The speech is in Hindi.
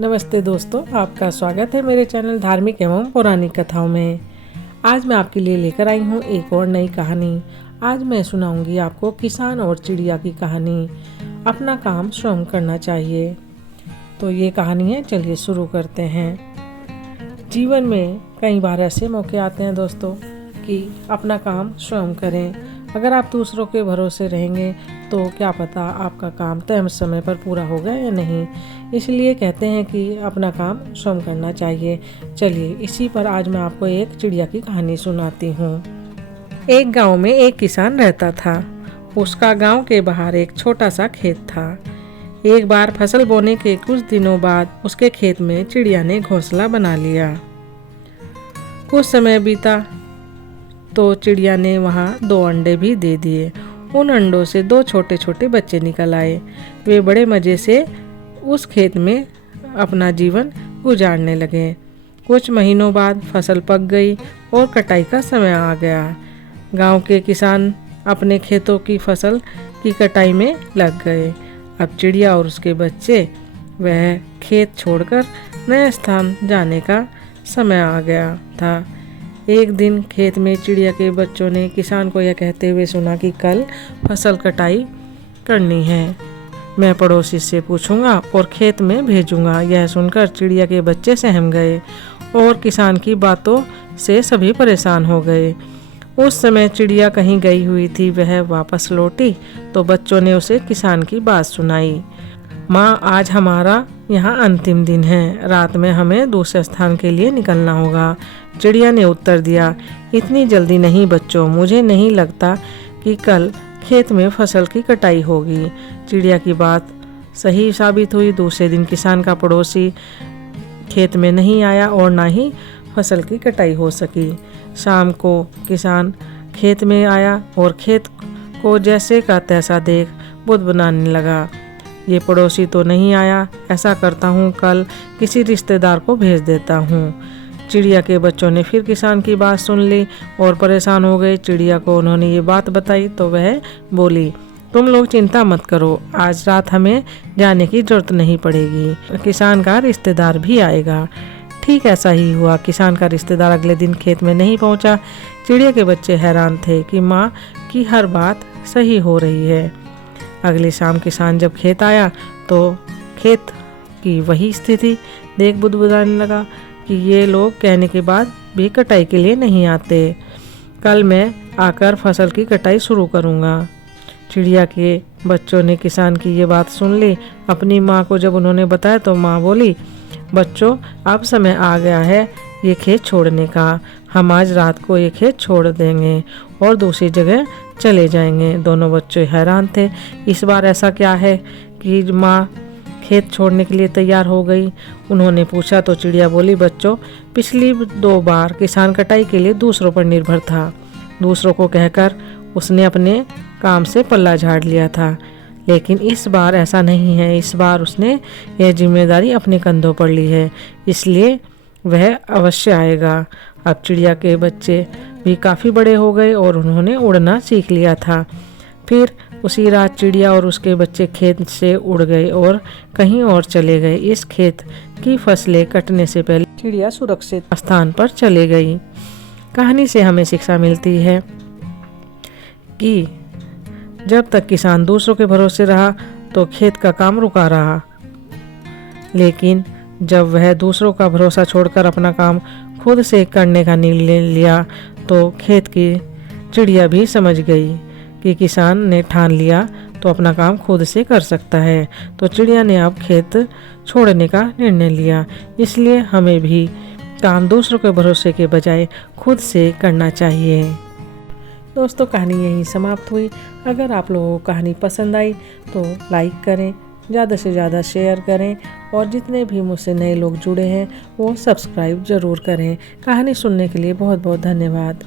नमस्ते दोस्तों, आपका स्वागत है मेरे चैनल धार्मिक एवं पौराणिक कथाओं में। आज मैं आपके लिए लेकर आई हूँ एक और नई कहानी। आज मैं सुनाऊंगी आपको किसान और चिड़िया की कहानी। अपना काम स्वयं करना चाहिए। तो ये कहानी है, चलिए शुरू करते हैं। जीवन में कई बार ऐसे मौके आते हैं दोस्तों कि अपना काम स्वयं करें। अगर आप दूसरों के भरोसे रहेंगे तो क्या पता आपका काम तय समय पर पूरा होगा या नहीं। इसलिए कहते हैं कि अपना काम स्वयं करना चाहिए। चलिए इसी पर आज मैं आपको एक चिड़िया की कहानी सुनाती हूँ। एक गांव में एक किसान रहता था। उसका गांव के बाहर एक छोटा सा खेत था। एक बार फसल बोने के कुछ दिनों बाद उसके खेत में चिड़िया ने घोंसला बना लिया। कुछ समय बीता तो चिड़िया ने वहाँ 2 अंडे भी दे दिए। उन अंडों से 2 छोटे छोटे बच्चे निकल आए। वे बड़े मज़े से उस खेत में अपना जीवन गुजारने लगे। कुछ महीनों बाद फसल पक गई और कटाई का समय आ गया। गांव के किसान अपने खेतों की फसल की कटाई में लग गए। अब चिड़िया और उसके बच्चे वह खेत छोड़कर नए स्थान जाने का समय आ गया था। एक दिन खेत में चिड़िया के बच्चों ने किसान को यह कहते हुए सुना कि कल फसल कटाई करनी है। मैं पड़ोसी से पूछूंगा और खेत में भेजूंगा। यह सुनकर चिड़िया के बच्चे सहम गए और किसान की बातों से सभी परेशान हो गए। उस समय चिड़िया कहीं गई हुई थी। वह वापस लौटी तो बच्चों ने उसे किसान की बात सुनाई। माँ, आज हमारा यहाँ अंतिम दिन है। रात में हमें दूसरे स्थान के लिए निकलना होगा। चिड़िया ने उत्तर दिया, इतनी जल्दी नहीं बच्चों, मुझे नहीं लगता कि कल खेत में फसल की कटाई होगी। चिड़िया की बात सही साबित हुई। दूसरे दिन किसान का पड़ोसी खेत में नहीं आया और ना ही फसल की कटाई हो सकी। शाम को किसान खेत में आया और खेत को जैसे का तैसा देख बुत बनाने लगा। ये पड़ोसी तो नहीं आया, ऐसा करता हूँ कल किसी रिश्तेदार को भेज देता हूँ। चिड़िया के बच्चों ने फिर किसान की बात सुन ली और परेशान हो गए। चिड़िया को उन्होंने ये बात बताई तो वह बोली, तुम लोग चिंता मत करो, आज रात हमें जाने की जरूरत नहीं पड़ेगी। किसान का रिश्तेदार भी आएगा। ठीक ऐसा ही हुआ। किसान का रिश्तेदार अगले दिन खेत में नहीं पहुंचा। चिड़िया के बच्चे हैरान थे कि माँ की हर बात सही हो रही है। अगली शाम किसान जब खेत आया तो खेत की वही स्थिति देख बुदबुदाने लगा कि ये लोग कहने के बाद भी कटाई के लिए नहीं आते। कल मैं आकर फसल की कटाई शुरू करूँगा। चिड़िया के बच्चों ने किसान की ये बात सुन ली। अपनी माँ को जब उन्होंने बताया तो माँ बोली, बच्चों अब समय आ गया है ये खेत छोड़ने का। हम आज रात को ये खेत छोड़ देंगे और दूसरी जगह चले जाएंगे। दोनों बच्चे हैरान थे। इस बार ऐसा क्या है कि माँ खेत छोड़ने के लिए तैयार हो गई। उन्होंने पूछा तो चिड़िया बोली, बच्चों पिछली 2 बार किसान कटाई के लिए दूसरों पर निर्भर था। दूसरों को कहकर उसने अपने काम से पल्ला झाड़ लिया था, लेकिन इस बार ऐसा नहीं है। इस बार उसने यह जिम्मेदारी अपने कंधों पर ली है, इसलिए वह अवश्य आएगा। अब चिड़िया के बच्चे भी काफ़ी बड़े हो गए और उन्होंने उड़ना सीख लिया था। फिर उसी रात चिड़िया और उसके बच्चे खेत से उड़ गए और कहीं और चले गए। इस खेत की फसलें कटने से पहले चिड़िया सुरक्षित स्थान पर चले गई। कहानी से हमें शिक्षा मिलती है कि जब तक किसान दूसरों के भरोसे रहा तो खेत का काम रुका रहा, लेकिन जब वह दूसरों का भरोसा छोड़कर अपना काम खुद से करने का निर्णय लिया तो खेत की चिड़िया भी समझ गई कि किसान ने ठान लिया तो अपना काम खुद से कर सकता है। तो चिड़िया ने अब खेत छोड़ने का निर्णय लिया। इसलिए हमें भी काम दूसरों के भरोसे के बजाय खुद से करना चाहिए। दोस्तों कहानी यहीं समाप्त हुई। अगर आप लोगों को कहानी पसंद आई तो लाइक करें, ज़्यादा से ज़्यादा शेयर करें और जितने भी मुझसे नए लोग जुड़े हैं वो सब्सक्राइब ज़रूर करें। कहानी सुनने के लिए बहुत बहुत धन्यवाद।